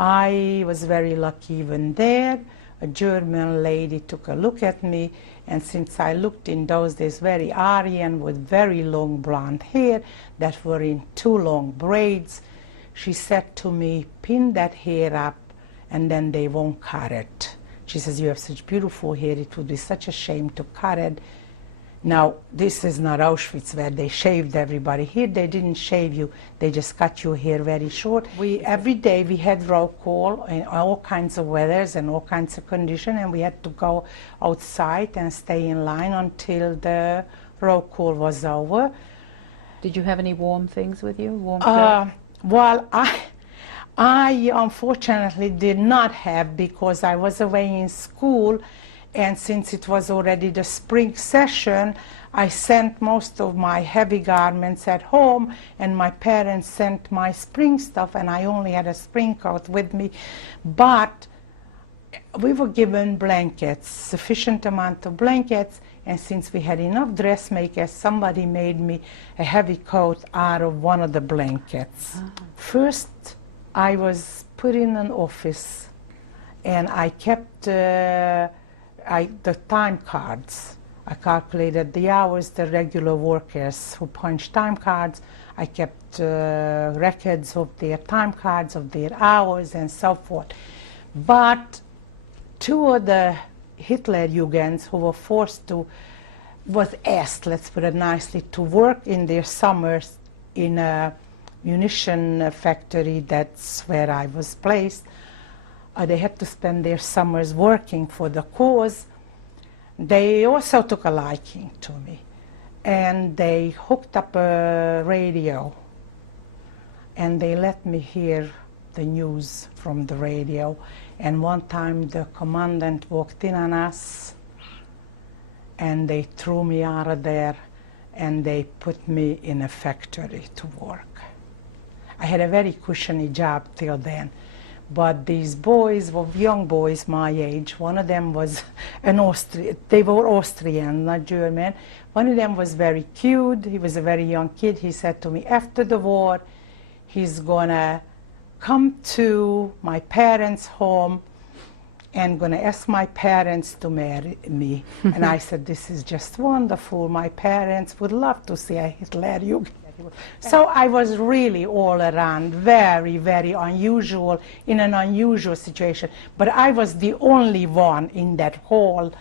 I was very lucky even there. A German lady took a look at me, and since I looked in those days very Aryan with very long blonde hair that were in 2 long braids, she said to me, pin that hair up and then they won't cut it. She says, you have such beautiful hair, it would be such a shame to cut it. Now, this is not Auschwitz where they shaved everybody. Here they didn't shave you, they just cut your hair very short. Every day we had roll call in all kinds of weathers and all kinds of conditions, and we had to go outside and stay in line until the roll call was over. Did you have any warm things with you? Warm clothes? Well, I unfortunately did not have, because I was away in school, and since it was already the spring session, I sent most of my heavy garments at home, and my parents sent my spring stuff, and I only had a spring coat with me. But we were given blankets, sufficient amount of blankets, and since we had enough dressmakers, somebody made me a heavy coat out of one of the blankets. First, I was put in an office, and I kept the time cards. I calculated the hours, the regular workers who punched time cards. I kept records of their time cards, of their hours, and so forth. But 2 of the Hitlerjugends who were was asked, let's put it nicely, to work in their summers in a munition factory. That's where I was placed. They had to spend their summers working for the cause. They also took a liking to me, and they hooked up a radio, and they let me hear the news from the radio. And one time the commandant walked in on us, and they threw me out of there, and they put me in a factory to work. I had a very cushiony job till then. But these boys were young boys my age. One of them was an Austrian. They were Austrian, not German. One of them was very cute. He was a very young kid. He said to me, after the war, he's gonna come to my parents' home and gonna ask my parents to marry me. And I said, this is just wonderful. My parents would love to see a Hitlerjugend. So I was really all around very, very unusual, in an unusual situation. But I was the only one in that whole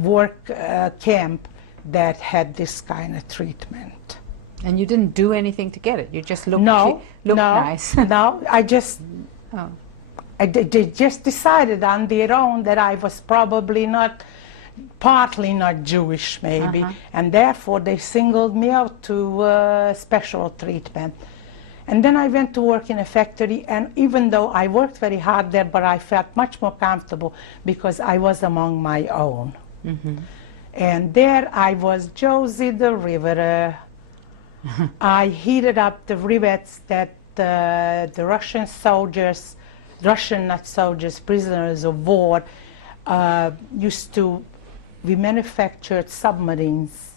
work camp that had this kind of treatment. And you didn't do anything to get it? You just looked, looked nice? No, I just... Oh. They just decided on their own that I was probably partly not Jewish, maybe, and therefore they singled me out to special treatment. And then I went to work in a factory, and even though I worked very hard there, but I felt much more comfortable because I was among my own. And there I was Josie the Riveter. I heated up the rivets that the Russian soldiers, not soldiers, prisoners of war, we manufactured submarines